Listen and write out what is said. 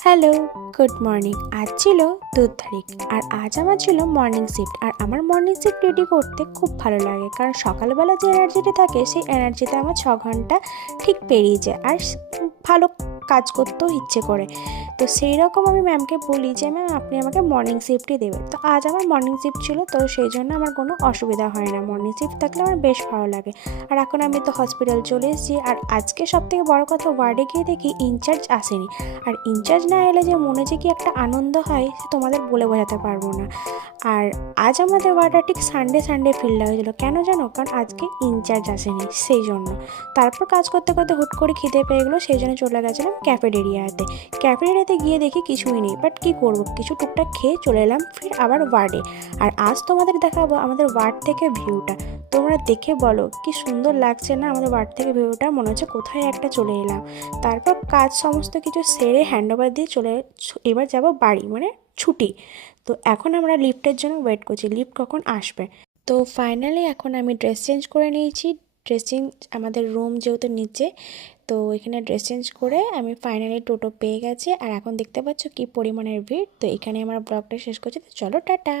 Hello, good morning. আজ ছিল 2 তারিখ আর আজ আমার ছিল মর্নিং শিফট। আর আমার মর্নিং শিফট রেডি করতে খুব ভালো লাগে, কারণ সকালবেলা যে এনার্জিটা থাকে সেই এনার্জিতে আমার 6 ঘন্টা ঠিক পেরিয়ে যায় আর ভালো কাজ করতেও ইচ্ছে করে। তো সেই রকম আমি ম্যামকে বলি যে ম্যাম আপনি আমাকে মর্নিং শিফটই দেবেন। তো আজ আমার মর্নিং শিফট ছিল, তো সেই জন্য আমার কোনো অসুবিধা হয় না। মর্নিং শিফট থাকলে আমার বেশ ভালো লাগে। আর এখন আমি তো হসপিটাল চলে এসেছি। আর আজকে সবথেকে বড় কথা, ওয়ার্ডে গিয়ে দেখি ইনচার্জ আসেনি। আর ইনচার্জ না এলে যে মনে যে কি একটা আনন্দ হয় সে তোমাদের বলে বোঝাতে পারবো না। আর আজ আমাদের ওয়ার্ডটা ঠিক সানডে সানডে ফিল লাগছিলো, কেন জানো? কারণ আজকে ইনচার্জ আসেনি, সেই জন্য। তারপর কাজ করতে করতে হুট করে খিদে পেয়ে গেলো, সেই জন্য চলে গেছিলাম ক্যাফেটেরিয়াতে। ক্যাফেটেরিয়াতে গিয়ে দেখি কিছুই নেই, বাট কী করবো, কিছু টুকটাক খেয়ে চলে এলাম ফির আবার ওয়ার্ডে। আর আজ তোমাদের দেখাবো আমাদের ওয়ার্ড থেকে ভিউটা। তোমরা দেখে বলো কি সুন্দর লাগছে না আমাদের ওয়ার্ড থেকে ভিউটা? মনে হচ্ছে কোথায় একটা চলে এলাম। তারপর কাজ সমস্ত কিছু সেরে হ্যান্ডওভার দিয়ে এবার যাব বাড়ি, মানে ছুটি। তো এখন আমরা লিফটের জন্য ওয়েট করছি, লিফট কখন আসবে। তো ফাইনালি এখন আমি ড্রেস চেঞ্জ করে নিয়েছি। ড্রেস চেঞ্জ, আমাদের রুম যেহেতু নিচে, তো এখানে ড্রেস চেঞ্জ করে আমি ফাইনালি টোটো পেয়ে গেছি। আর এখন দেখতে পাচ্ছ কি পরিমাণের ভিড়। তো এখানে আমার ব্লগটা শেষ করছি, তো চলো টাটা।